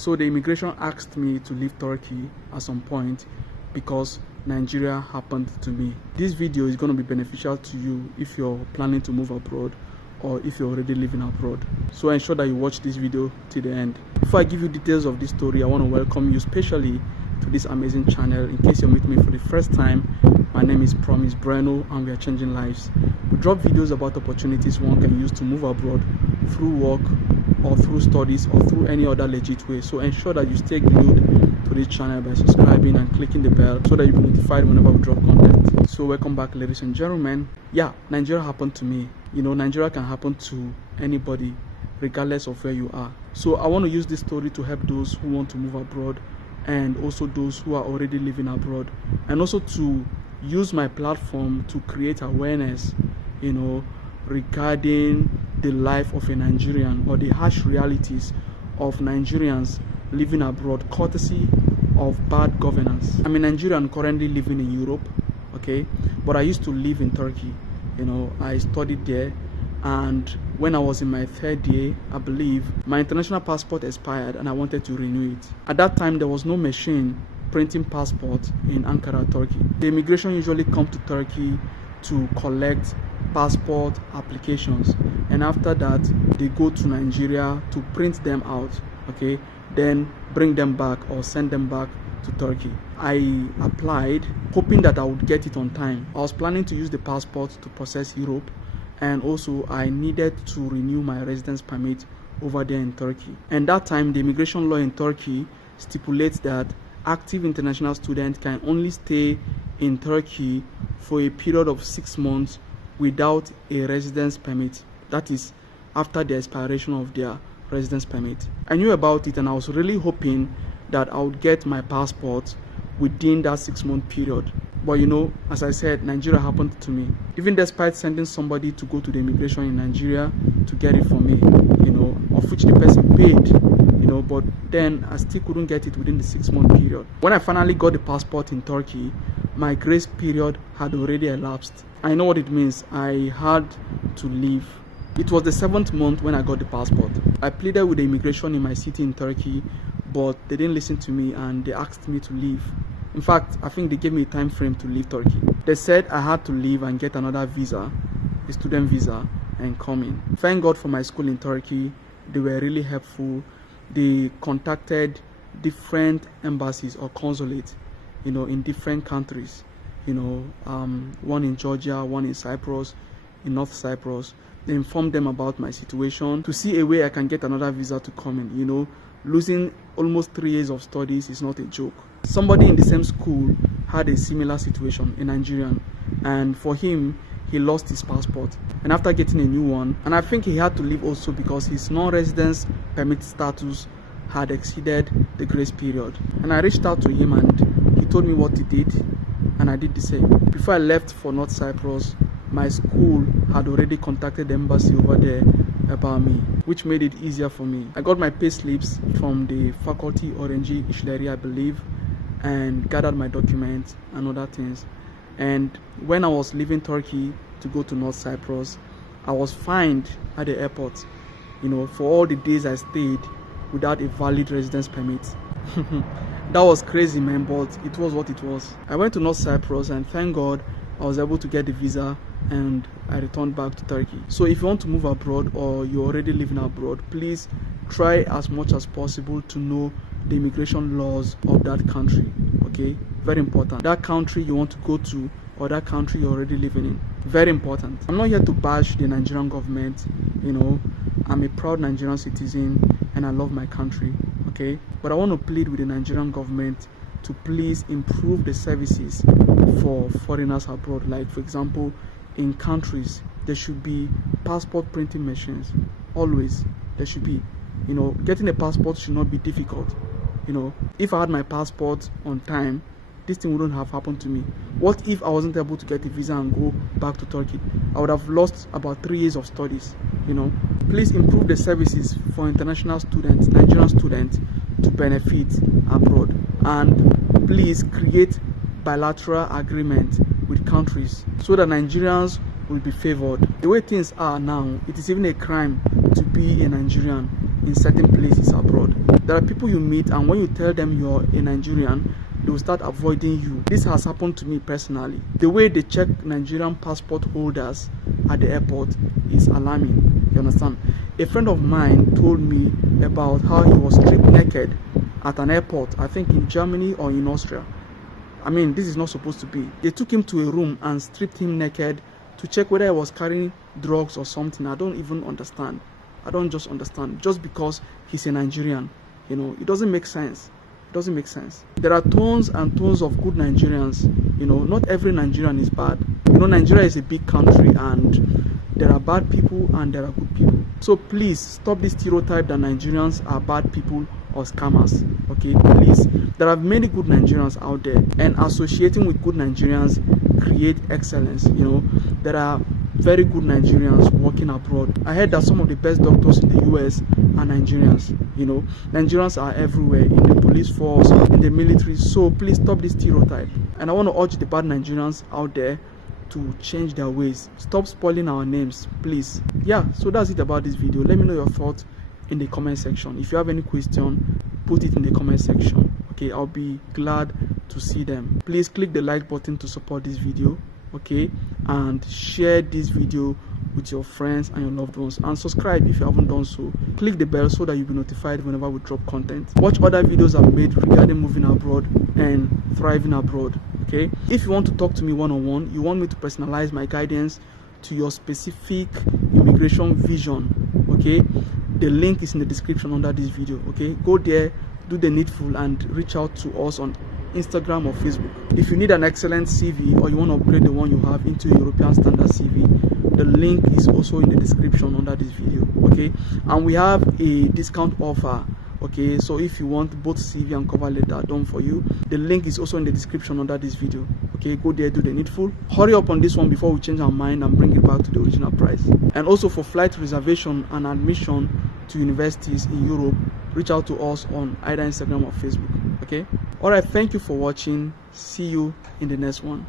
So the immigration asked me to leave Turkey at some point because Nigeria happened to me. This video is going to be beneficial to you if you're planning to move abroad or if you're already living abroad. So ensure that you watch this video till the end. Before I give you details of this story, I want to welcome you especially to this amazing channel. In case you're meeting me for the first time, my name is Promise Breno and we are changing lives. We drop videos about opportunities one can use to move abroad through work or through studies or through any other legit way. So ensure that you stay glued to this channel by subscribing and clicking the bell so that you'll be notified whenever we drop content. So welcome back, ladies and gentlemen. Yeah, Nigeria happened to me. You know, Nigeria can happen to anybody regardless of where you are. So I want to use this story to help those who want to move abroad and also those who are already living abroad, and also to use my platform to create awareness, you know, regarding the life of a Nigerian or the harsh realities of Nigerians living abroad courtesy of bad governance. I'm a Nigerian currently living in Europe, okay, but I used to live in Turkey. You know, I studied there, and when I was in my third year, I believe, my international passport expired and I wanted to renew it. At that time, there was no machine printing passports in Ankara, Turkey. The immigration usually come to Turkey to collect passport applications, and after that they go to Nigeria to print them out, okay, then bring them back or send them back to Turkey. I applied hoping that I would get it on time. I was planning to use the passport to process Europe, and also I needed to renew my residence permit over there in Turkey. And that time the immigration law in Turkey stipulates that active international students can only stay in Turkey for a period of 6 months without a residence permit. That is after the expiration of their residence permit. I knew about it and I was really hoping that I would get my passport within that 6-month period. But you know, as I said, Nigeria happened to me. Even despite sending somebody to go to the immigration in Nigeria to get it for me, you know, of which the person paid, you know, but then I still couldn't get it within the 6-month period. When I finally got the passport in Turkey, my grace period had already elapsed. I know what it means. I had to leave. It was the 7th month when I got the passport. I pleaded with the immigration in my city in Turkey, but they didn't listen to me and they asked me to leave. In fact, I think they gave me a time frame to leave Turkey. They said I had to leave and get another visa, a student visa, and come in. Thank God for my school in Turkey. They were really helpful. They contacted different embassies or consulates, you know, in different countries. You know, one in Georgia, one in Cyprus, in North Cyprus. They informed them about my situation to see a way I can get another visa to come in. You know, losing almost 3 years of studies is not a joke. Somebody in the same school had a similar situation, a Nigerian, and for him, he lost his passport. And after getting a new one, and I think he had to leave also because his non-residence permit status had exceeded the grace period. And I reached out to him and he told me what he did, and I did the same. Before I left for North Cyprus, my school had already contacted the embassy over there about me, which made it easier for me. I got my pay slips from the faculty Orange Ishleri, I believe, and gathered my documents and other things. And when I was leaving Turkey to go to North Cyprus, I was fined at the airport, you know, for all the days I stayed without a valid residence permit. That was crazy, man, but it was what it was. I went to North Cyprus and thank God I was able to get the visa and I returned back to Turkey. So if you want to move abroad or you're already living abroad, please try as much as possible to know the immigration laws of that country, okay? Very important. That country you want to go to or that country you're already living in. Very important. I'm not here to bash the Nigerian government, you know. I'm a proud Nigerian citizen and I love my country, okay? But I want to plead with the Nigerian government to please improve the services for foreigners abroad. Like, for example, in countries, there should be passport printing machines. Always, there should be. You know, getting a passport should not be difficult. You know, if I had my passport on time, this thing wouldn't have happened to me. What if I wasn't able to get a visa and go back to Turkey? I would have lost about 3 years of studies, you know. Please improve the services for international students, Nigerian students, to benefit abroad. And please create bilateral agreement with countries so that Nigerians will be favored. The way things are now, it is even a crime to be a Nigerian. in certain places abroad. There are people you meet, and when you tell them you're a Nigerian, they will start avoiding you. This has happened to me personally. The way they check Nigerian passport holders at the airport is alarming. You understand? A friend of mine told me about how he was stripped naked at an airport, I think in Germany or in Austria. I mean, this is not supposed to be. They took him to a room and stripped him naked to check whether he was carrying drugs or something. I don't even understand. I don't just understand. Just because he's a Nigerian, you know, it doesn't make sense. It doesn't make sense. There are tons and tons of good Nigerians. You know, not every Nigerian is bad. You know, Nigeria is a big country, and there are bad people and there are good people. So please stop this stereotype that Nigerians are bad people or scammers. Okay, please. There are many good Nigerians out there, and associating with good Nigerians create excellence. You know, there are very good Nigerians working abroad. I heard that some of the best doctors in the US are Nigerians. You know, Nigerians are everywhere, in the police force, in the military. So please stop this stereotype. And I want to urge the bad Nigerians out there to change their ways. Stop spoiling our names, please. Yeah, so that's it about this video. Let me know your thoughts in the comment section. If you have any question, put it in the comment section. Okay, I'll be glad to see them. Please click the like button to support this video, okay, and share this video with your friends and your loved ones, and subscribe if you haven't done so. Click the bell so that you'll be notified whenever we drop content. Watch other videos I've made regarding moving abroad and thriving abroad. Okay, if you want to talk to me one-on-one, you want me to personalize my guidance to your specific immigration vision, okay, the link is in the description under this video. Okay, go there, do the needful, and reach out to us on Instagram or Facebook. If you need an excellent CV, or you want to upgrade the one you have into a European standard CV, the link is also in the description under this video. Okay, and we have a discount offer. Okay, so if you want both CV and cover letter done for you, the link is also in the description under this video. Okay, go there, do the needful. Hurry up on this one before we change our mind and bring it back to the original price. And also for flight reservation and admission to universities in Europe, reach out to us on either Instagram or Facebook. Okay, all right, thank you for watching. See you in the next one.